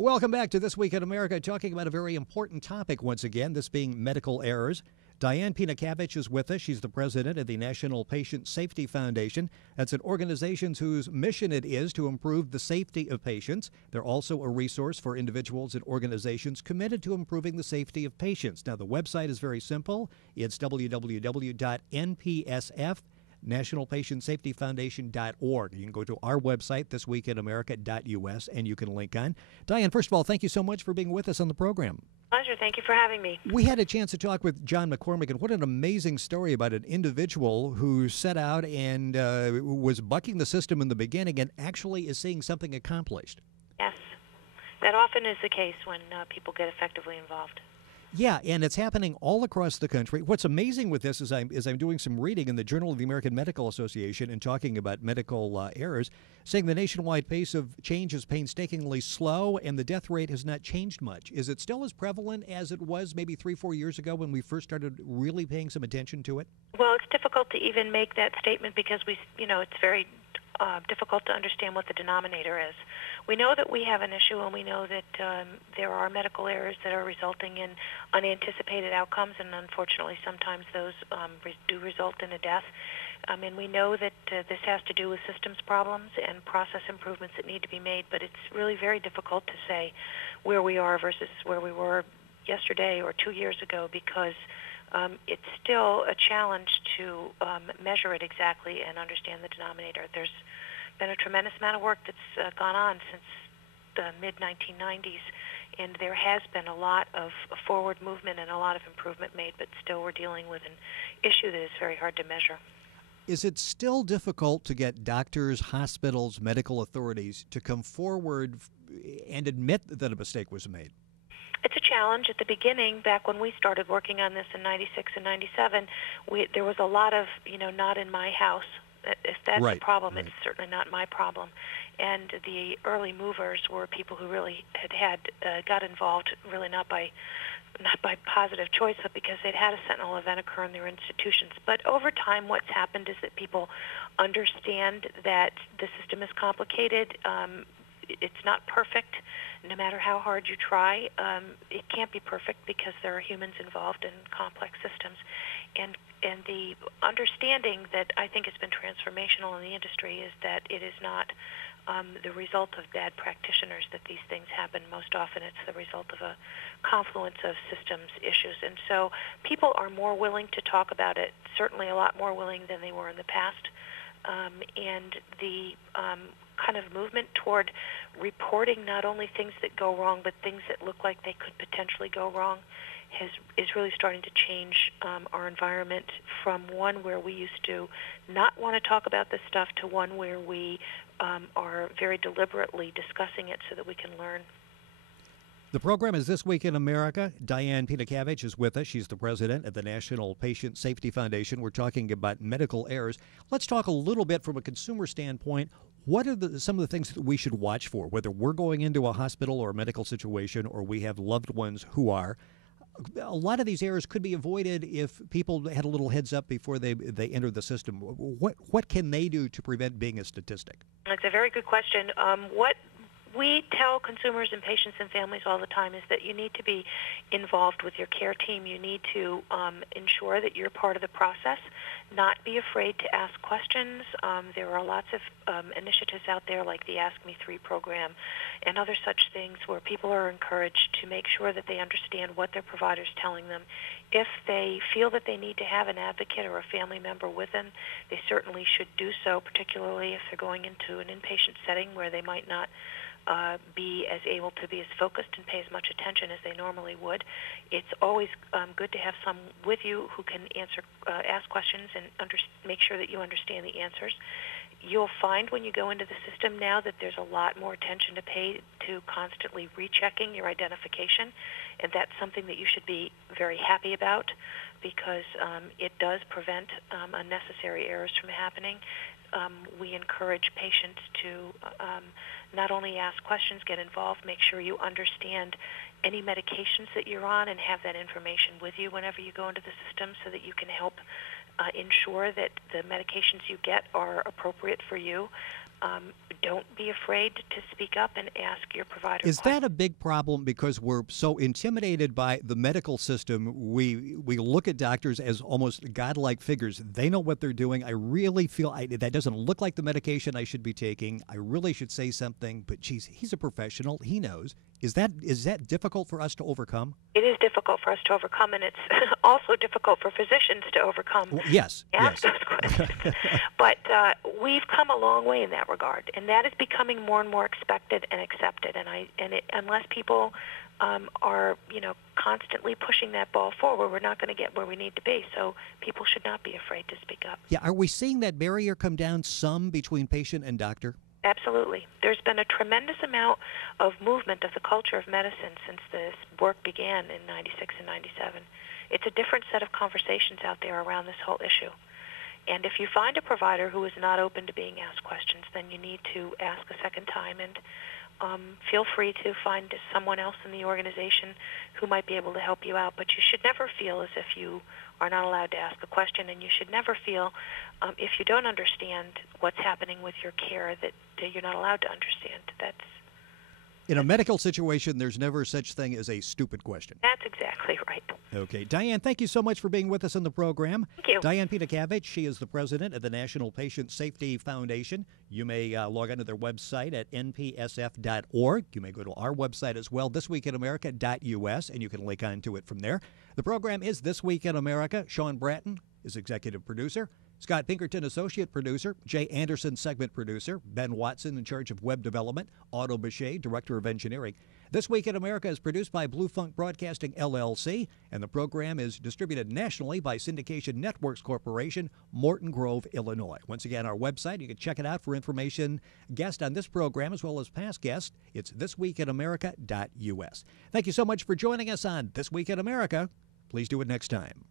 Welcome back to This Week in America, talking about a very important topic once again, this being medical errors. Diane Pinakavich is with us. She's the president of the National Patient Safety Foundation. That's an organization whose mission it is to improve the safety of patients. They're also a resource for individuals and organizations committed to improving the safety of patients. Now, the website is very simple. It's www.npsf.org. nationalpatientsafetyfoundation.org. You can go to our website, thisweekinamerica.us, and you can link on. Diane, first of all, thank you so much for being with us on the program. Pleasure. Thank you for having me. We had a chance to talk with John McCormick, and what an amazing story about an individual who set out and was bucking the system in the beginning and actually is seeing something accomplished. Yes. That often is the case when people get effectively involved. Yeah, and it's happening all across the country. What's amazing with this is I'm doing some reading in the Journal of the American Medical Association and talking about medical errors, saying the nationwide pace of change is painstakingly slow and the death rate has not changed much. Is it still as prevalent as it was maybe 3-4 years ago when we first started really paying some attention to it? Well, it's difficult to even make that statement because it's very difficult to understand what the denominator is. We know that we have an issue, and we know that there are medical errors that are resulting in unanticipated outcomes, and unfortunately sometimes those do result in a death. And we know that this has to do with systems problems and process improvements that need to be made, but it's really very difficult to say where we are versus where we were yesterday or 2 years ago because it's still a challenge to measure it exactly and understand the denominator. There's been a tremendous amount of work that's gone on since the mid-1990s, and there has been a lot of forward movement and a lot of improvement made, but still we're dealing with an issue that is very hard to measure. Is it still difficult to get doctors, hospitals, medical authorities to come forward and admit that a mistake was made? It's a challenge. At the beginning, back when we started working on this in 96 and 97, there was a lot of, not in my house. If that's a problem, it's certainly not my problem. And the early movers were people who really got involved, really not by positive choice, but because they'd had a sentinel event occur in their institutions. But over time, what's happened is that people understand that the system is complicated. It's not perfect. No matter how hard you try, it can't be perfect because there are humans involved in complex systems. And the understanding that I think has been transformational in the industry is that it is not the result of bad practitioners that these things happen. Most often it's the result of a confluence of systems issues. And so people are more willing to talk about it, certainly a lot more willing than they were in the past. And the kind of movement toward reporting not only things that go wrong, but things that look like they could potentially go wrong is really starting to change our environment from one where we used to not want to talk about this stuff to one where we are very deliberately discussing it so that we can learn. The program is This Week in America. Diane Pinakavich is with us. She's the president of the National Patient Safety Foundation. We're talking about medical errors. Let's talk a little bit from a consumer standpoint. What are some of the things that we should watch for, whether we're going into a hospital or a medical situation or we have loved ones who are? A lot of these errors could be avoided if people had a little heads up before they enter the system. What can they do to prevent being a statistic? That's a very good question. What we tell consumers and patients and families all the time is that you need to be involved with your care team. You need to ensure that you're part of the process, not be afraid to ask questions. There are lots of initiatives out there like the Ask Me 3 program and other such things where people are encouraged to make sure that they understand what their provider's telling them. If they feel that they need to have an advocate or a family member with them, they certainly should do so, particularly if they're going into an inpatient setting where they might not be as able to be as focused and pay as much attention as they normally would. It's always good to have someone with you who can ask questions and make sure that you understand the answers. You'll find when you go into the system now that there's a lot more attention to pay to constantly rechecking your identification, and that's something that you should be very happy about because it does prevent unnecessary errors from happening. We encourage patients to not only ask questions, get involved, make sure you understand any medications that you're on and have that information with you whenever you go into the system so that you can help ensure that the medications you get are appropriate for you. don't be afraid to speak up and ask your provider Is questions. that a big problem because we're so intimidated by the medical system? We look at doctors as almost godlike figures. They know what they're doing. I really feel that doesn't look like the medication I should be taking. I really should say something, but geez, he's a professional. He knows. Is that difficult for us to overcome? It is difficult for us to overcome, and it's also difficult for physicians to overcome. Well, yes. Ask those questions. But we've come a long way in that regard, and that is becoming more and more expected and accepted. Unless people are constantly pushing that ball forward, we're not going to get where we need to be. So people should not be afraid to speak up. Yeah. Are we seeing that barrier come down some between patient and doctor? Absolutely. There's been a tremendous amount of movement of the culture of medicine since this work began in 96 and 97. It's a different set of conversations out there around this whole issue. And if you find a provider who is not open to being asked questions, then you need to ask a second time, and feel free to find someone else in the organization who might be able to help you out. But you should never feel as if you are not allowed to ask a question, and you should never feel, if you don't understand what's happening with your care, that you're not allowed to understand. In a medical situation, there's never such thing as a stupid question. That's exactly right. Okay. Diane, thank you so much for being with us on the program. Thank you. Diane Pitakavich, she is the president of the National Patient Safety Foundation. You may log on to their website at npsf.org. You may go to our website as well, thisweekinamerica.us, and you can link on to it from there. The program is This Week in America. Sean Bratton is executive producer. Scott Pinkerton, associate producer. Jay Anderson, segment producer. Ben Watson, in charge of web development. Otto Bichet, director of engineering. This Week in America is produced by Blue Funk Broadcasting, LLC, and the program is distributed nationally by Syndication Networks Corporation, Morton Grove, Illinois. Once again, our website, you can check it out for information, guests on this program as well as past guests. It's thisweekinamerica.us. Thank you so much for joining us on This Week in America. Please do it next time.